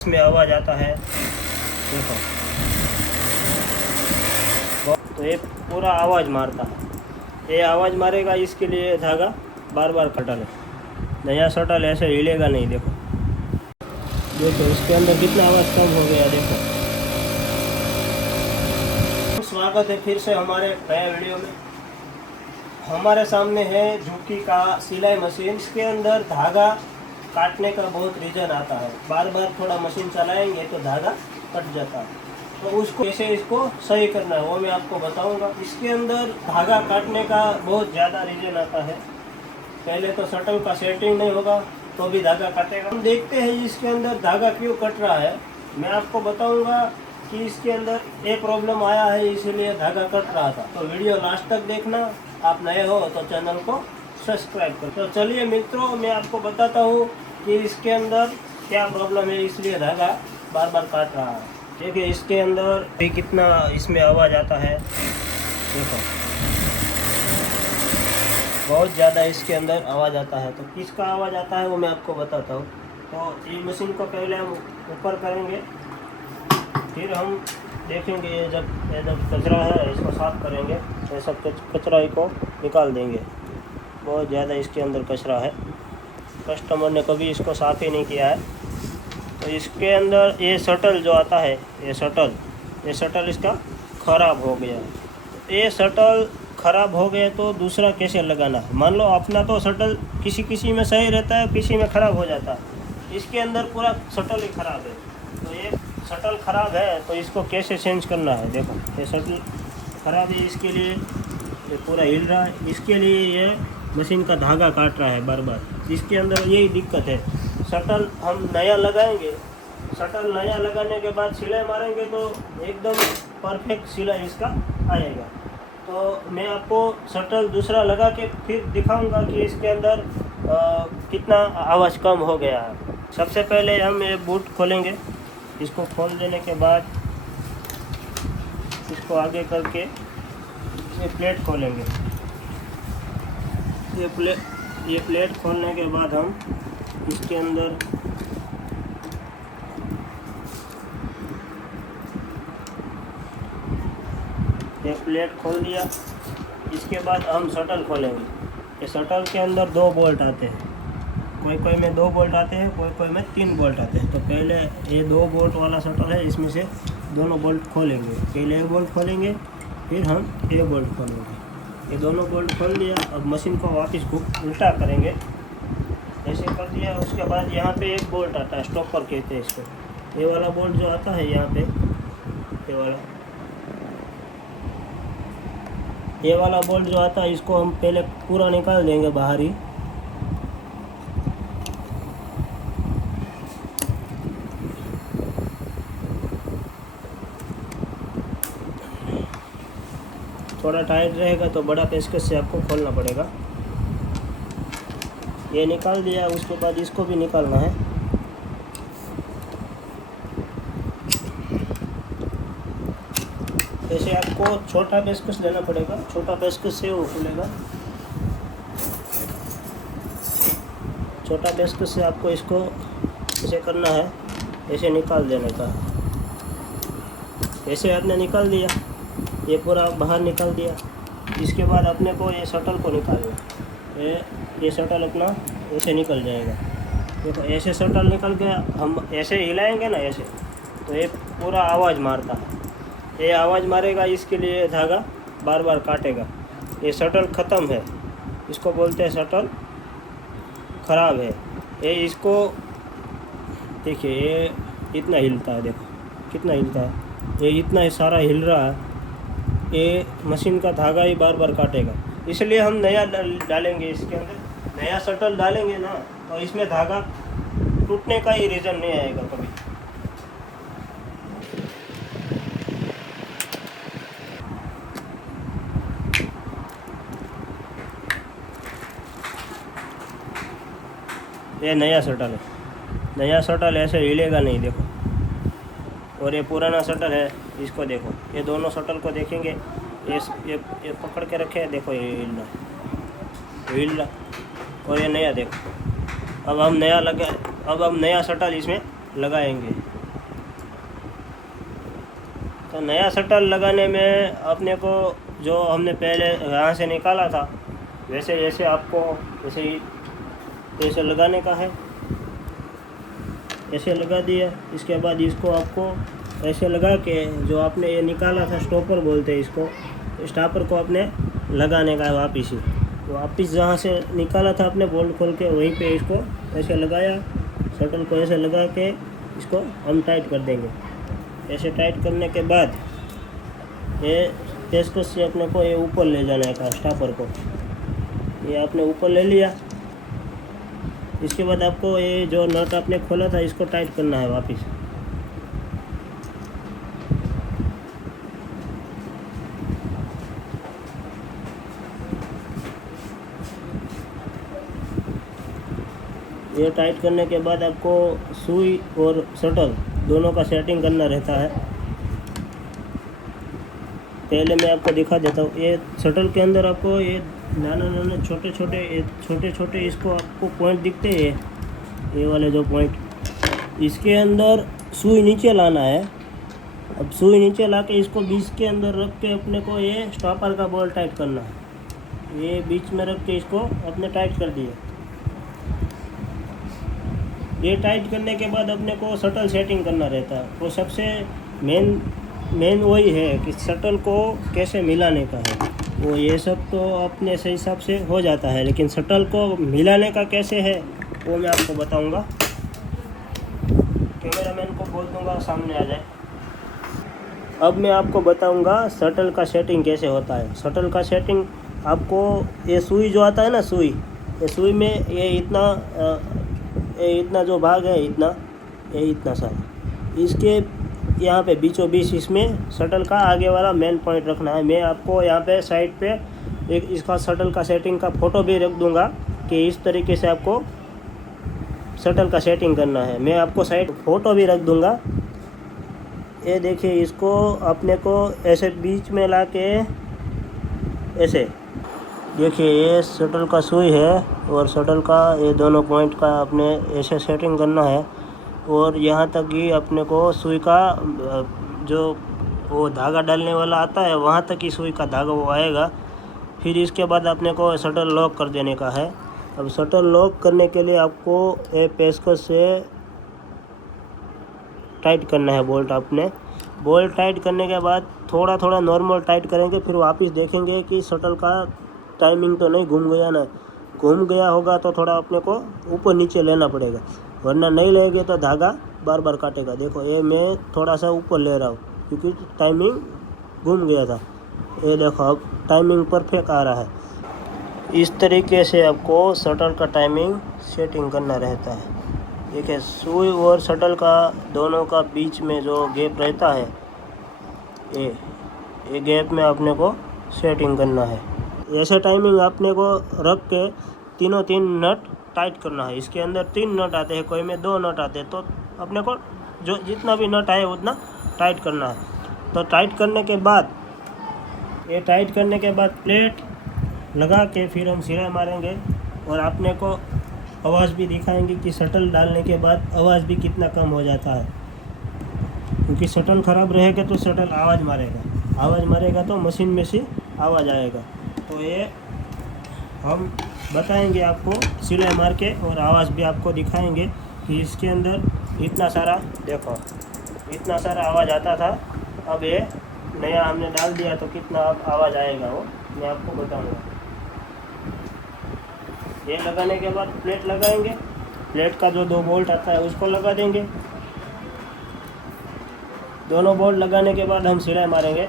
इसमें आवाज़ आता है देखो, तो ये पूरा आवाज़ मारता है। ये आवाज़ मारेगा, इसके लिए धागा बार बार कटा ले। नया शटल ऐसे हिलेगा नहीं। देखो इसके अंदर कितना आवाज़ कम हो गया। देखो, स्वागत है फिर से हमारे नए वीडियो में। हमारे सामने है झुकी का सिलाई मशीन। इसके अंदर धागा काटने का बहुत रीज़न आता है। बार बार थोड़ा मशीन चलाएंगे तो धागा कट जाता है, तो उसको कैसे इसको सही करना है वो मैं आपको बताऊंगा। इसके अंदर धागा काटने का बहुत ज़्यादा रीज़न आता है। पहले तो शटल का सेटिंग नहीं होगा तो भी धागा कटेगा। हम देखते हैं इसके अंदर धागा क्यों कट रहा है। मैं आपको बताऊंगा कि इसके अंदर एक प्रॉब्लम आया है, इसीलिए धागा कट रहा था। तो वीडियो लास्ट तक देखना। आप नए हो तो चैनल को सब्सक्राइब कर। तो चलिए मित्रों, मैं आपको बताता हूँ कि इसके अंदर क्या प्रॉब्लम है, इसलिए धागा बार बार काट रहा है। देखिए इसके अंदर भी कितना इसमें आवाज़ आता है। देखो बहुत ज़्यादा इसके अंदर आवाज़ आता है। तो किसका आवाज़ आता है वो मैं आपको बताता हूँ। तो ये मशीन को पहले हम ऊपर करेंगे, फिर हम देखेंगे ये जब कचरा है इसको साफ़ करेंगे। ये सब कचरा को निकाल देंगे। बहुत ज़्यादा इसके अंदर कचरा है, कस्टमर ने कभी इसको साफ़ ही नहीं किया है। तो इसके अंदर ये शटल जो आता है, ये शटल इसका ख़राब हो गया। ये शटल ख़राब हो गया तो दूसरा कैसे लगाना है। मान लो अपना तो शटल किसी में सही रहता है, किसी में ख़राब हो जाता है। इसके अंदर पूरा शटल ही ख़राब है। तो ये शटल ख़राब है तो इसको कैसे चेंज करना है। देखो ये शटल ख़राब है, इसके लिए ये पूरा हिल रहा है। इसके लिए ये मशीन का धागा काट रहा है बार बार। इसके अंदर यही दिक्कत है। शटल हम नया लगाएंगे, शटल नया लगाने के बाद सिलाई मारेंगे तो एकदम परफेक्ट सिलाई इसका आएगा। तो मैं आपको शटल दूसरा लगा के फिर दिखाऊंगा कि इसके अंदर कितना आवाज़ कम हो गया है। सबसे पहले हम ये बूट खोलेंगे। इसको खोल देने के बाद इसको आगे करके ये प्लेट खोलेंगे। ये प्लेट खोलने के बाद हम इसके अंदर ये प्लेट खोल दिया। इसके बाद हम शटल खोलेंगे। ये शटल के अंदर 2 बोल्ट आते हैं, कोई में 2 बोल्ट आते हैं, कोई में 3 बोल्ट आते हैं। तो पहले ये 2 बोल्ट वाला शटल है, इसमें से दोनों बोल्ट खोलेंगे। पहले एक बोल्ट खोलेंगे, फिर हम एक बोल्ट खोलेंगे। ये दोनों बोल्ट खोल दिया। अब मशीन को वापस उल्टा करेंगे, ऐसे कर दिया। उसके बाद यहाँ पे एक बोल्ट आता है, स्टॉपर कहते हैं इसको। ये वाला बोल्ट जो आता है यहाँ पे, ये वाला बोल्ट जो आता है, इसको हम पहले पूरा निकाल देंगे बाहर ही। थोड़ा टाइट रहेगा तो बड़ा पेचकस से आपको खोलना पड़ेगा। ये निकाल दिया। उसके बाद इसको भी निकालना है। ऐसे आपको छोटा पेचकस लेना पड़ेगा, छोटा पेचकस से वो खुलेगा। छोटा पेचकस से आपको इसको ऐसे करना है, ऐसे निकाल देने का। ऐसे आपने निकाल दिया, ये पूरा बाहर निकाल दिया। इसके बाद अपने को ये शटल को निकालना। ये शटल अपना ऐसे निकल जाएगा। देखो ऐसे शटल निकल गया। हम ऐसे हिलाएंगे ना ऐसे, तो ये पूरा आवाज़ मारता है। ये आवाज़ मारेगा, इसके लिए धागा बार बार काटेगा। ये शटल ख़त्म है, इसको बोलते हैं शटल ख़राब है। ये इसको देखिए, ये इतना हिलता है। देखो कितना हिलता है, ये इतना सारा हिल रहा है। ये मशीन का धागा ही बार बार काटेगा। इसलिए हम नया डालेंगे इसके अंदर। नया शटल डालेंगे ना तो इसमें धागा टूटने का ही रीज़न नहीं आएगा कभी। ये नया शटल है, नया शटल ऐसे हिलेगा नहीं। देखो, और ये पुराना शटल है, इसको देखो। ये दोनों शटल को देखेंगे, ये पकड़ के रखे हैं। देखो ये हिल रहा, और ये नया देखो। अब हम नया शटल इसमें लगाएंगे। तो नया शटल लगाने में अपने को जो हमने पहले यहाँ से निकाला था वैसे ऐसे आपको ऐसे ही ऐसे लगाने का है। ऐसे लगा दिया। इसके बाद इसको आपको ऐसे लगा के जो आपने ये निकाला था, स्टॉपर बोलते हैं इसको, स्टॉपर को आपने लगाने का है वापिस ही। तो वापिस जहाँ से निकाला था आपने बोल्ट खोल के वहीं पे इसको ऐसे लगाया, शटल को ऐसे लगा के इसको हम टाइट कर देंगे। ऐसे टाइट करने के बाद ये पेचकस से अपने को ये ऊपर ले जाना है का स्टॉपर को। ये आपने ऊपर ले लिया। इसके बाद आपको ये जो नट आपने खोला था इसको टाइट करना है वापिस। ये टाइट करने के बाद आपको सुई और शटल दोनों का सेटिंग करना रहता है। पहले मैं आपको दिखा देता हूँ। ये शटल के अंदर आपको ये नाना छोटे छोटे इसको आपको पॉइंट दिखते हैं, ये वाले जो पॉइंट, इसके अंदर सुई नीचे लाना है। अब सुई नीचे ला के इसको बीच के अंदर रख के अपने को ये स्टॉपर का बॉल टाइट करना है। ये बीच में रख के इसको अपने टाइट कर दिए। ये टाइट करने के बाद अपने को शटल सेटिंग करना रहता है। वो सबसे मेन वही है कि शटल को कैसे मिलाने का है। वो ये सब तो अपने सही हिसाब से हो जाता है, लेकिन शटल को मिलाने का कैसे है वो मैं आपको बताऊंगा। कैमरामैन को बोल दूंगा सामने आ जाए। अब मैं आपको बताऊंगा शटल का सेटिंग कैसे होता है। शटल का सेटिंग आपको ये सुई जो आता है ना, सुई, ये सुई में ये इतना जो भाग है, इतना सारा, इसके यहाँ पे बीचों बीच इसमें शटल का आगे वाला मेन पॉइंट रखना है। मैं आपको यहाँ पे साइड पे एक इसका शटल का सेटिंग का फ़ोटो भी रख दूँगा कि इस तरीके से आपको शटल का सेटिंग करना है। मैं आपको साइड फ़ोटो भी रख दूँगा। ये देखिए, इसको अपने को ऐसे बीच में ला के ऐसे देखिए, ये शटल का सुई है और शटल का ये दोनों पॉइंट का अपने ऐसे सेटिंग करना है। और यहाँ तक ही अपने को सुई का जो वो धागा डालने वाला आता है वहाँ तक ही सुई का धागा वो आएगा। फिर इसके बाद अपने को शटल लॉक कर देने का है। अब शटल लॉक करने के लिए आपको ये पेचकस से टाइट करना है बोल्ट। आपने बोल्ट टाइट करने के बाद थोड़ा नॉर्मल टाइट करेंगे, फिर वापस देखेंगे कि शटल का टाइमिंग तो नहीं घूम गया ना। घूम गया होगा तो थोड़ा अपने को ऊपर नीचे लेना पड़ेगा, वरना नहीं लेंगे तो धागा बार बार काटेगा। देखो, ये मैं थोड़ा सा ऊपर ले रहा हूँ क्योंकि टाइमिंग घूम गया था। ये देखो, अब टाइमिंग परफेक्ट आ रहा है। इस तरीके से आपको शटल का टाइमिंग सेटिंग करना रहता है। देखिए, सुई और शटल का दोनों का बीच में जो गैप रहता है, ये गैप में अपने को सेटिंग करना है। ऐसे टाइमिंग अपने को रख के तीन नट टाइट करना है। इसके अंदर 3 नट आते हैं, कोई में 2 नट आते हैं, तो अपने को जो जितना भी नट आए उतना टाइट करना है। तो टाइट करने के बाद प्लेट लगा के फिर हम सिलाई मारेंगे और आपने को आवाज़ भी दिखाएंगे कि शटल डालने के बाद आवाज़ भी कितना कम हो जाता है। क्योंकि शटल ख़राब रहेगा तो शटल आवाज़ मारेगा तो मशीन में से आवाज़ आएगा। तो ये हम बताएंगे आपको सिलाई मार के, और आवाज़ भी आपको दिखाएंगे कि इसके अंदर इतना सारा, देखो इतना सारा आवाज़ आता था, अब ये नया हमने डाल दिया तो कितना अब आवाज़ आएगा वो मैं आपको बताऊंगा। ये लगाने के बाद प्लेट लगाएंगे। प्लेट का जो 2 बोल्ट आता है उसको लगा देंगे। दोनों बोल्ट लगाने के बाद हम सिलाई मारेंगे।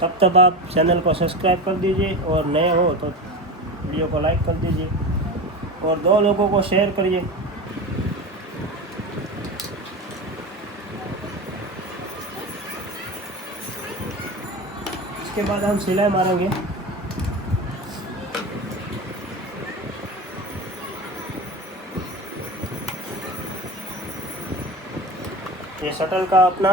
तब तक आप चैनल को सब्सक्राइब कर दीजिए और नए हो तो वीडियो को लाइक कर दीजिए और 2 लोगों को शेयर करिए। इसके बाद हम सिलाई मारेंगे। ये शटल का अपना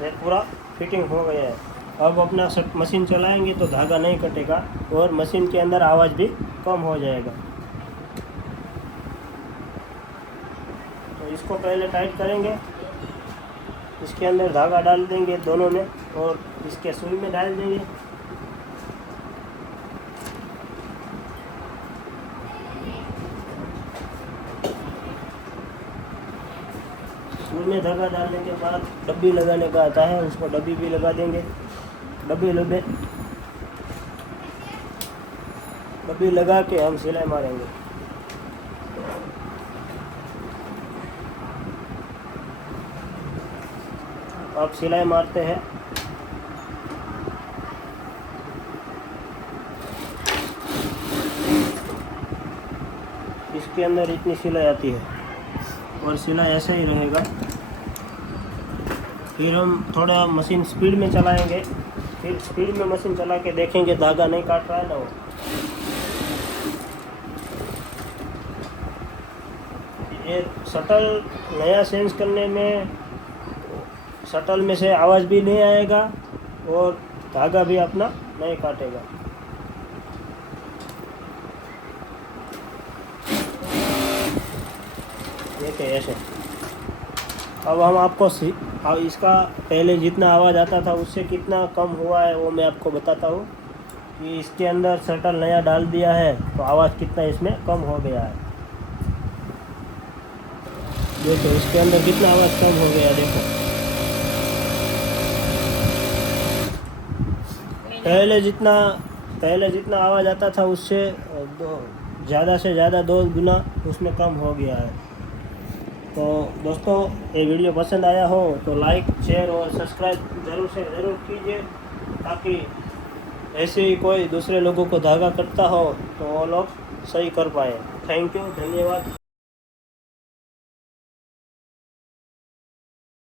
ये पूरा फिटिंग हो गया है। अब अपना मशीन चलाएंगे तो धागा नहीं कटेगा और मशीन के अंदर आवाज़ भी कम हो जाएगा। तो इसको पहले टाइट करेंगे। इसके अंदर धागा डाल देंगे दोनों में और इसके सुई में डाल देंगे। सुई में धागा डालने के बाद डब्बी लगाने का आता है, उसको डब्बी भी लगा देंगे। डब्बी लगा के हम सिलाई मारेंगे। आप सिलाई मारते हैं। इसके अंदर इतनी सिलाई आती है और सिलाई ऐसे ही रहेगा। फिर हम थोड़ा मशीन स्पीड में चलाएंगे। फिर स्पीड में मशीन चला के देखेंगे धागा नहीं काट रहा है ना वो। ये शटल नया चेंज करने में शटल में से आवाज़ भी नहीं आएगा और धागा भी अपना नहीं काटेगा। देखिए ऐसे। अब हम आपको अब इसका पहले जितना आवाज़ आता था उससे कितना कम हुआ है वो मैं आपको बताता हूँ कि इसके अंदर शटल नया डाल दिया है तो आवाज़ कितना इसमें कम हो गया है। देखो इसके अंदर कितना आवाज़ कम हो गया। देखो पहले जितना आवाज़ आता था उससे ज़्यादा से ज़्यादा 2 गुना उसमें कम हो गया है। तो दोस्तों ये वीडियो पसंद आया हो तो लाइक शेयर और सब्सक्राइब ज़रूर कीजिए ताकि ऐसे ही कोई दूसरे लोगों को धागा कटता हो तो वो लोग सही कर पाए। थैंक यू, धन्यवाद।